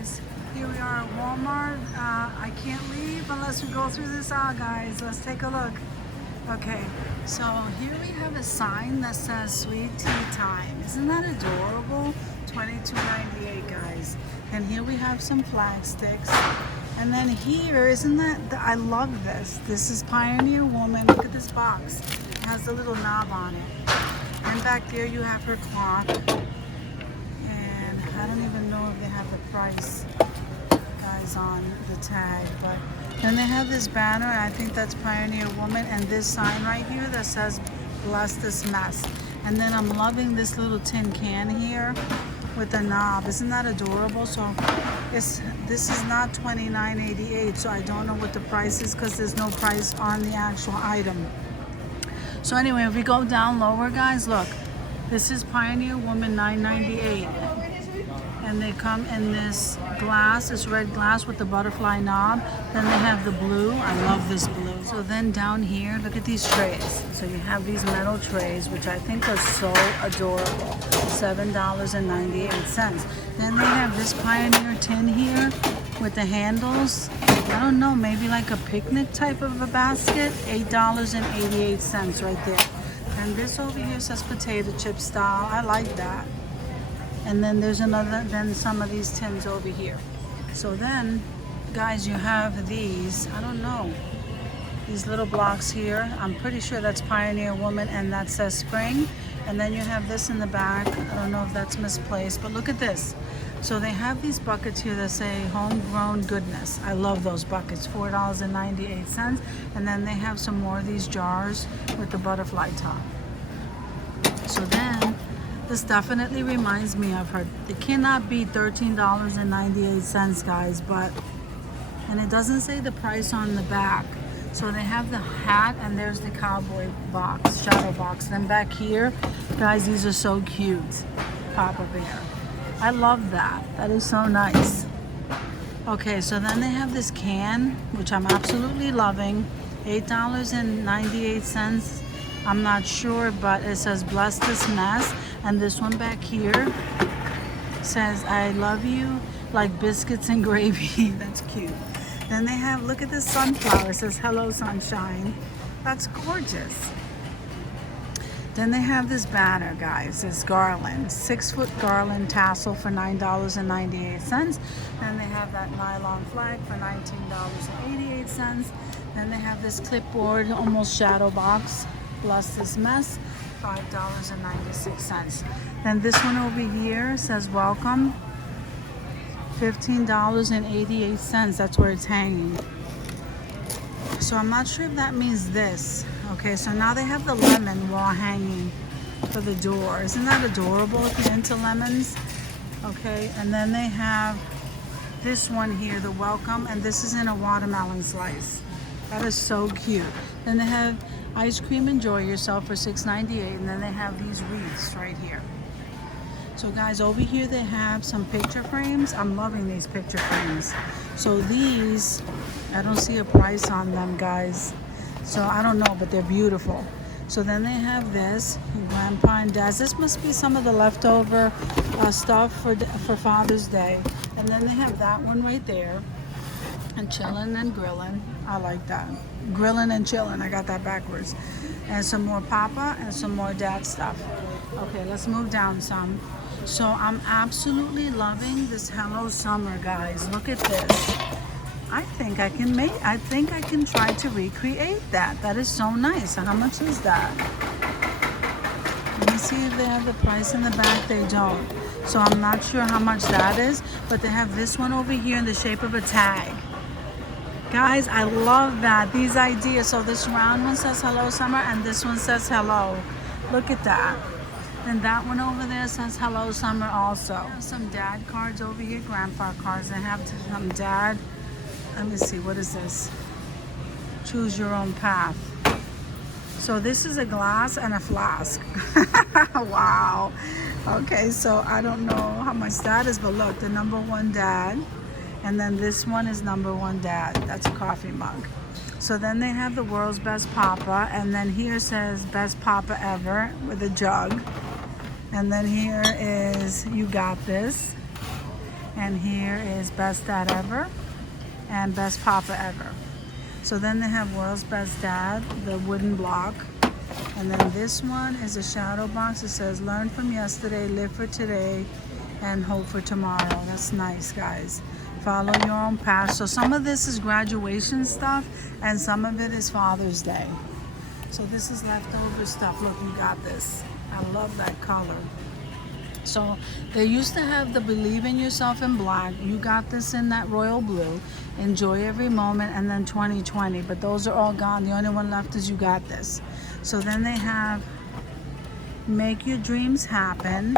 guys, here we are at Walmart. I can't leave unless we go through this aisle, guys. Let's take a look. Okay, so here we have a sign that says sweet tea time. Isn't that adorable? $22.98, guys. And here we have some flag sticks. And then here, isn't that, I love this. This is Pioneer Woman. Look at this box. It has a little knob on it. And back there you have her clock. And I don't even know if they have the price, guys, on the tag. But then they have this banner, and I think that's Pioneer Woman. And this sign right here that says, bless this mess. And then I'm loving this little tin can here with the knob. Isn't that adorable? So this is not $29.88, so I don't know what the price is because there's no price on the actual item. So anyway, if we go down lower, guys, look, this is Pioneer Woman $9.98, and they come in this glass, this red glass with the butterfly knob. Then they have the blue. I love this blue. So then down here, look at these trays. So you have these metal trays, which I think are so adorable. $7.98. Then they have this Pioneer tin here with the handles. I don't know, maybe like a picnic type of a basket. $8.88 right there. And this over here says potato chip style. I like that. And then there's then some of these tins over here. So then, guys, you have these, I don't know, these little blocks here. I'm pretty sure that's Pioneer Woman, and that says spring. And then you have this in the back. I don't know if that's misplaced, but look at this. So they have these buckets here that say homegrown goodness. I love those buckets, $4.98. And then they have some more of these jars with the butterfly top. So then, this definitely reminds me of her. It cannot be $13.98, guys, and it doesn't say the price on the back. So they have the hat, and there's the cowboy box, shadow box. Then back here, guys, these are so cute. Papa Bear. I love that. That is so nice. Okay, so then they have this can, which I'm absolutely loving. $8.98. I'm not sure, but it says bless this mess. And this one back here says I love you like biscuits and gravy. That's cute. Then they have, look at this sunflower. It says hello sunshine. That's gorgeous. Then they have this banner, guys. This garland, 6-foot garland tassel for $9.98. Then they have that nylon flag for $19.88. Then they have this clipboard, almost shadow box. Bless this mess, $5.96. Then this one over here says welcome, $15.88. That's where it's hanging. So I'm not sure if that means this. Okay, so now they have the lemon wall hanging for the door. Isn't that adorable if you're into lemons? Okay, and then they have this one here, the welcome, and this is in a watermelon slice. That is so cute. Then they have ice cream enjoy yourself for $6.98, and then they have these wreaths right here. So guys, over here they have some picture frames. I'm loving these picture frames. So these, I don't see a price on them, guys. So I don't know, but they're beautiful. So then they have this, Grandpa and Dad's. This must be some of the leftover stuff for Father's Day. And then they have that one right there. And chilling and grilling. I like that. Grilling and chilling. I got that backwards. And some more Papa and some more Dad stuff. Okay, let's move down some. So I'm absolutely loving this Hello Summer, guys. Look at this. I think I can try to recreate that. That is so nice. And how much is that? Let me see if they have the price in the back. They don't. So I'm not sure how much that is, but they have this one over here in the shape of a tag. Guys, I love that. These ideas. So this round one says hello summer, and this one says hello. Look at that. And that one over there says hello summer also. Some dad cards over here, grandpa cards. I have some dad. Let me see, what is this? Choose your own path. So this is a glass and a flask. Wow. Okay, so I don't know how much that is, but look, the #1 dad. And then this one is #1 dad. That's a coffee mug. So then they have the world's best papa. And then here says best papa ever with a jug. And then here is you got this. And here is Best Dad Ever and Best Papa Ever. So then they have World's Best Dad, the wooden block. And then this one is a shadow box. It says, learn from yesterday, live for today, and hope for tomorrow. That's nice, guys. Follow your own path. So some of this is graduation stuff, and some of it is Father's Day. So this is leftover stuff. Look, you got this. I love that color. So they used to have the Believe in Yourself in black. You got this in that royal blue. Enjoy every moment, and then 2020. But those are all gone. The only one left is You Got This. So then they have Make Your Dreams Happen,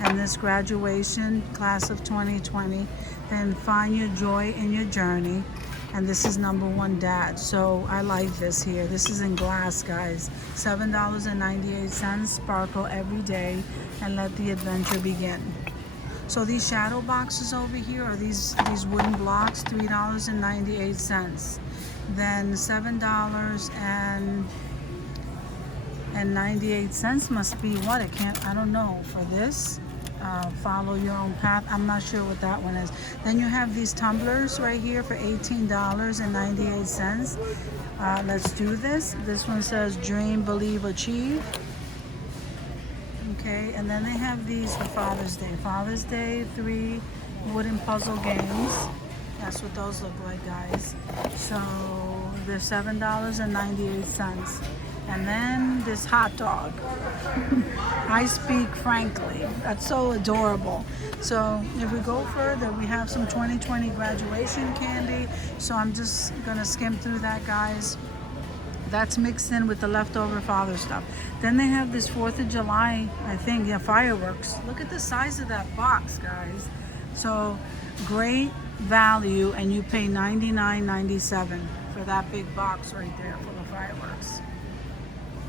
and this graduation class of 2020. Then Find Your Joy in Your Journey, and this is number one dad. So I like this here. This is in glass, guys. $7.98. Sparkle every day and let the adventure begin. So these shadow boxes over here are these wooden blocks, $3.98. Then $7.98 must be what? I don't know for this. Follow your own path. I'm not sure what that one is. Then you have these tumblers right here for $18.98. Let's do this. This one says Dream, Believe, Achieve. Okay, and then they have these for Father's Day. Father's Day, 3 wooden puzzle games. That's what those look like, guys. So they're $7.98. And then this hot dog. I speak frankly. That's so adorable. So if we go further, we have some 2020 graduation candy. So I'm just gonna skim through that, guys. That's mixed in with the leftover father stuff. Then they have this 4th of July, I think, yeah, fireworks. Look at the size of that box, guys. So great value, and you pay $99.97 for that big box right there full of fireworks.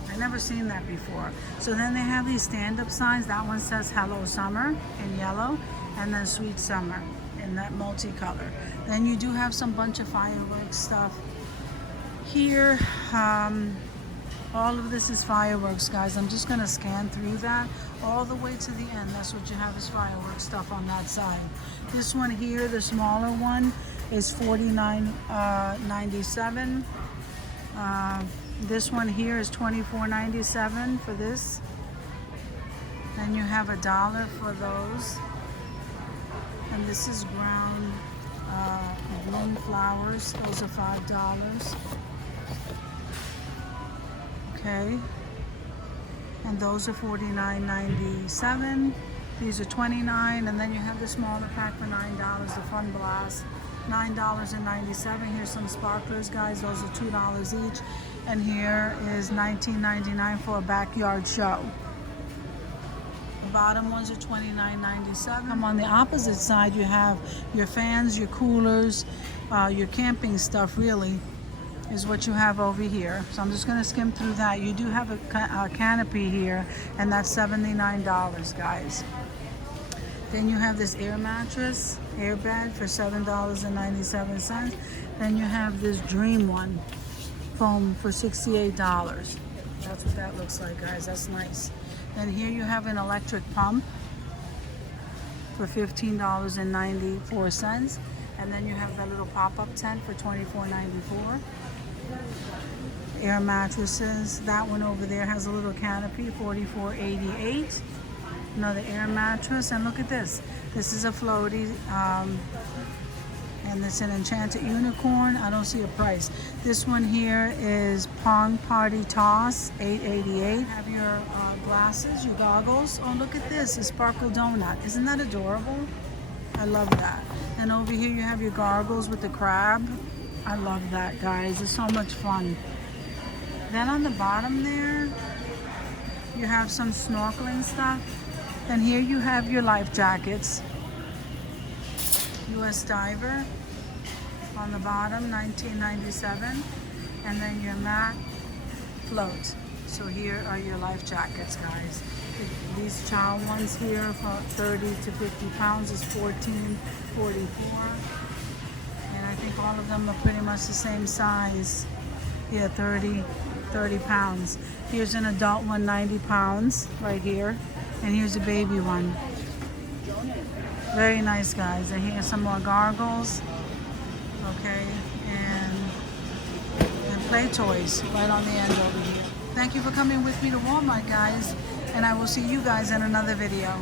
I've never seen that before. So then they have these stand-up signs. That one says Hello Summer in yellow, and then Sweet Summer in that multicolor. Then you do have some bunch of fireworks stuff here. All of this is fireworks, guys. I'm just gonna scan through that all the way to the end. That's what you have is fireworks stuff on that side. This one here, the smaller one, is $49.97. This one here is $24.97 for this. Then you have $1 for those. And this is ground bloom flowers. Those are $5. Okay. And those are $49.97. These are $29, and then you have the smaller pack for $9, the Fun Blast. $9.97. Here's some sparklers, guys. Those are $2 each. And here is $19.99 for a backyard show. The bottom ones are $29.97. On the opposite side, you have your fans, your coolers, your camping stuff, really, is what you have over here. So I'm just going to skim through that. You do have a canopy here, and that's $79, guys. Then you have this air mattress, air bed for $7.97. Then you have this Dream one, foam for $68. That's what that looks like, guys. That's nice. Then here you have an electric pump for $15.94. And then you have that little pop-up tent for $24.94. Air mattresses. That one over there has a little canopy, $44.88. Another air mattress, and look at this. This is a floaty, and it's an enchanted unicorn. I don't see a price. This one here is Pong Party Toss, $8.88. Have your glasses, your goggles. Oh, look at this, a sparkle donut. Isn't that adorable? I love that. And over here you have your gargles with the crab. I love that, guys. It's so much fun. Then on the bottom there, you have some snorkeling stuff. And here you have your life jackets. US Diver on the bottom, $19.97. And then your mat float. So here are your life jackets, guys. These child ones here for 30 to 50 pounds is $14.44. And I think all of them are pretty much the same size. Yeah, 30 pounds. Here's an adult one, 90 pounds right here. And here's a baby one. Very nice, guys. And here's some more gargles. Okay, and play toys right on the end over here. Thank you for coming with me to Walmart, guys, and I will see you guys in another video.